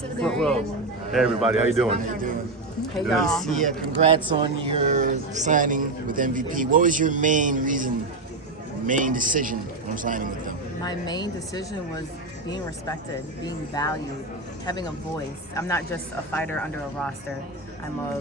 Front row. Hey everybody, how you doing? How you doing? Hey y'all. Yeah, congrats on your signing with MVP. What was your main decision on signing with them? My main decision was being respected, being valued, having a voice. I'm not just a fighter under a roster. I'm a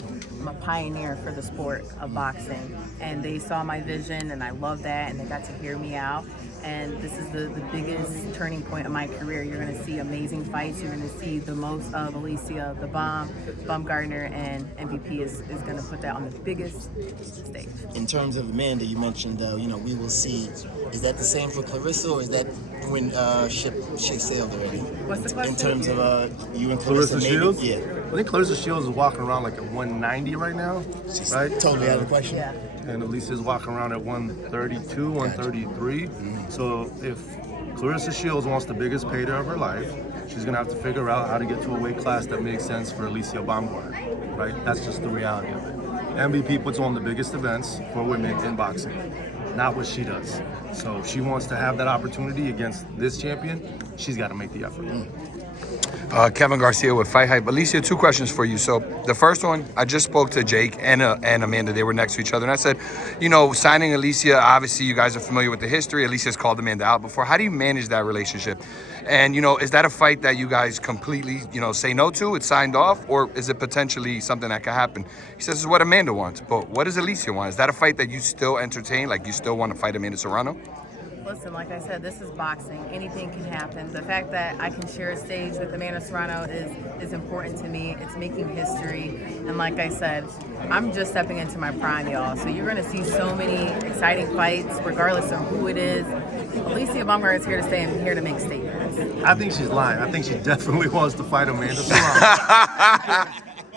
pioneer for the sport of boxing. And they saw my vision and I love that, and they got to hear me out. And this is the biggest turning point of my career. You're going to see amazing fights. You're going to see the most of Alycia, the Baumgadner, and MVP is going to put that on the biggest stage. In terms of Amanda, you mentioned, we will see. Is that the same for Claressa, or is that when ship sailed already? What's the question? In terms of you and Claressa Shields? Yeah. I think Claressa Shields is walking around like at 190 right now, She's right? totally out of the question. Yeah. And Alicia's walking around at 132, 133. Mm-hmm. So if Claressa Shields wants the biggest payday of her life, she's gonna have to figure out how to get to a weight class that makes sense for Alycia Baumgartner, right? That's just the reality of it. MVP puts on the biggest events for women in boxing, not what she does. So if she wants to have that opportunity against this champion, she's got to make the effort. Kevin Garcia with FightHype. Alycia, two questions for you. So the first one, I just spoke to Jake and Amanda. They were next to each other. And I said, signing Alycia, obviously you guys are familiar with the history. Alycia's called Amanda out before. How do you manage that relationship? And, is that a fight that you guys completely, say no to? It's signed off? Or is it potentially something that could happen? He says it's what Amanda wants. But what does Alycia want? Is that a fight that you still entertain? Like you still want to fight Amanda Serrano? Listen, like I said, this is boxing. Anything can happen. The fact that I can share a stage with Amanda Serrano is important to me. It's making history. And like I said, I'm just stepping into my prime, y'all. So you're going to see so many exciting fights, regardless of who it is. Alycia Baumgartner is here to stay and here to make statements. I think she's lying. I think she definitely wants to fight Amanda Serrano.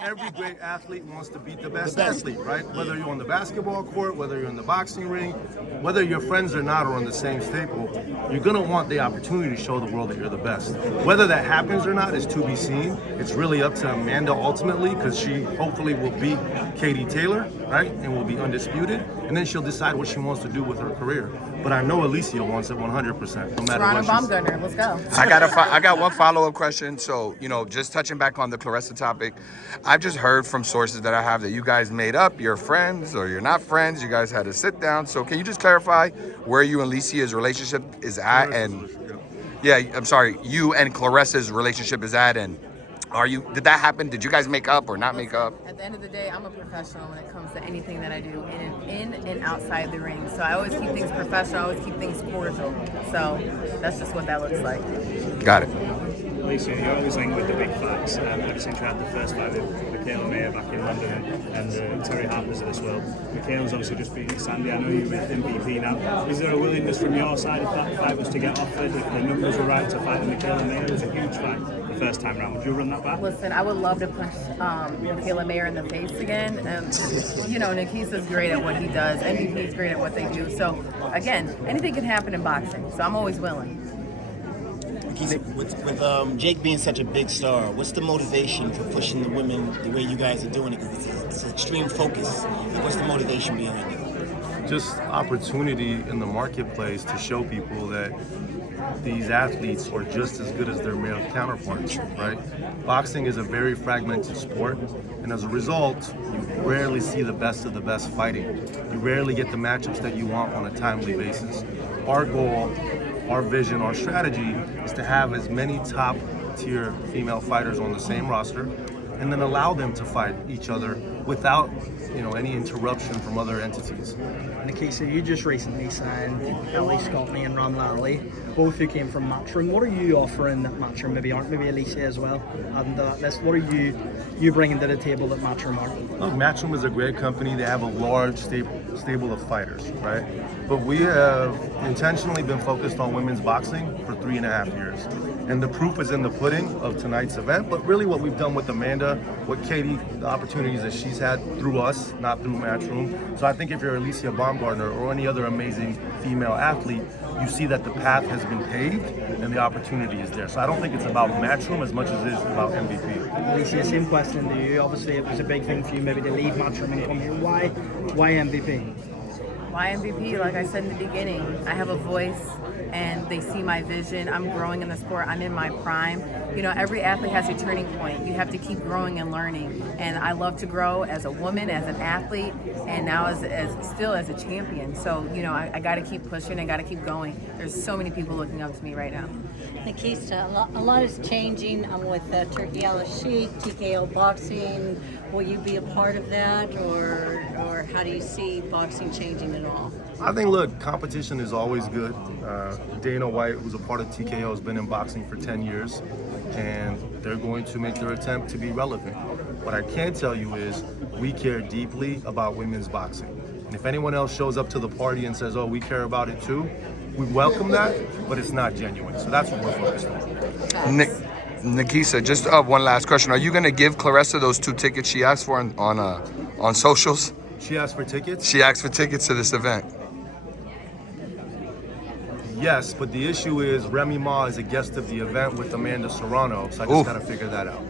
Every great athlete wants to beat the best athlete, right? Whether you're on the basketball court, whether you're in the boxing ring, whether you're friends or not or on the same staple, you're gonna want the opportunity to show the world that you're the best. Whether that happens or not is to be seen. It's really up to Amanda ultimately, because she hopefully will beat Katie Taylor, right? And will be undisputed. And then she'll decide what she wants to do with her career. But I know Alycia wants it 100%, no matter Serrano what she Baumgartner, let's go. I got one follow-up question. So, just touching back on the Claressa topic, I've just heard from sources that I have that you guys made up, you're friends or you're not friends, you guys had a sit down. So can you just clarify where you and Alicia's relationship is at? And yeah, I'm sorry, you and Claressa's relationship is at, and did that happen? Did you guys make up or not make up? At the end of the day, I'm a professional when it comes to anything that I do in and outside the ring. So I always keep things professional, I always keep things cordial. So that's just what that looks like. Got it. Alycia, you're always linked with the big fights. Ever since you had the first fight with Michaela Mayer back in London and Terry Harper's of this world, Michaela's obviously just beating Sandy. I know you're with MVP now. Is there a willingness from your side, if that fight was to get offered, if the numbers were right, to fight with Michaela Mayer? It was a huge fight the first time around. Would you run that back? Listen, I would love to punch Michaela Mayer in the face again. Nikisa's great at what he does. MVP's great at what they do. So, again, anything can happen in boxing. So I'm always willing. With Jake being such a big star, what's the motivation for pushing the women the way you guys are doing it? Because it's extreme focus. What's the motivation behind it? Just opportunity in the marketplace to show people that these athletes are just as good as their male counterparts, right? Boxing is a very fragmented sport, and as a result, you rarely see the best of the best fighting. You rarely get the matchups that you want on a timely basis. Our goal, our vision, our strategy is to have as many top-tier female fighters on the same roster, and then allow them to fight each other without, any interruption from other entities. Nikisa, you just recently signed Ellie Scottney and Ram Lally, both who came from Matchroom. What are you offering that Matchroom maybe aren't? Maybe Alycia as well. And what are you bringing to the table that Matchroom aren't? Look, Matchroom is a great company. They have a large stable of fighters, right? But we have intentionally been focused on women's boxing for 3.5 years. And the proof is in the pudding of tonight's event, but really what we've done with Amanda, with Katie, the opportunities that she's had through us, not through Matchroom. So I think if you're Alycia Baumgartner or any other amazing female athlete, you see that the path has been paved and the opportunity is there. So I don't think it's about Matchroom as much as it is about MVP. Alycia, same question to you. Obviously, it was a big thing for you maybe to leave Matchroom and come here. Why MVP? Why MVP? Like I said in the beginning, I have a voice and they see my vision. I'm growing in the sport. I'm in my prime. You know, every athlete has a turning point. You have to keep growing and learning. And I love to grow as a woman, as an athlete, and now still as a champion. So, you know, I got to keep pushing. I got to keep going. There's so many people looking up to me right now. Nikisa, a lot is changing with Turkey Alycia, TKO boxing. Will you be a part of that, or how do you see boxing changing at all? I think, look, competition is always good. Dana White, who's a part of TKO, has been in boxing for 10 years, and they're going to make their attempt to be relevant. What I can tell you is we care deeply about women's boxing. And if anyone else shows up to the party and says, oh, we care about it too, we welcome that, but it's not genuine. So that's what we're focused on. Nikisa, just one last question. Are you going to give Claressa those 2 tickets she asked for on socials? She asked for tickets? She asked for tickets to this event. Yes, but the issue is Remy Ma is a guest of the event with Amanda Serrano, so I just got to figure that out.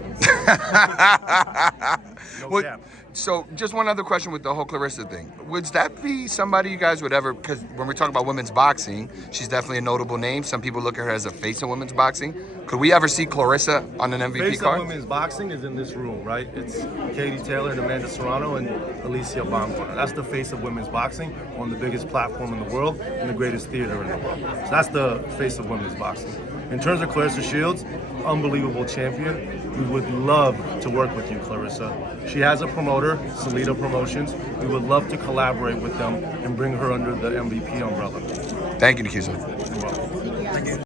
No cap. So just one other question with the whole Claressa thing. Would that be somebody you guys would ever, because when we talk about women's boxing, she's definitely a notable name. Some people look at her as a face of women's boxing. Could we ever see Claressa on an MVP face card? Of women's boxing is in this room, right? It's Katie Taylor and Amanda Serrano and Alycia Baumgadner. That's the face of women's boxing on the biggest platform in the world and the greatest theater in the world. So that's the face of women's boxing. In terms of Claressa Shields, unbelievable champion. We would love to work with you, Claressa. She has a promoter, Salida Promotions. We would love to collaborate with them and bring her under the MVP umbrella. Thank you, Nikisa. You're welcome.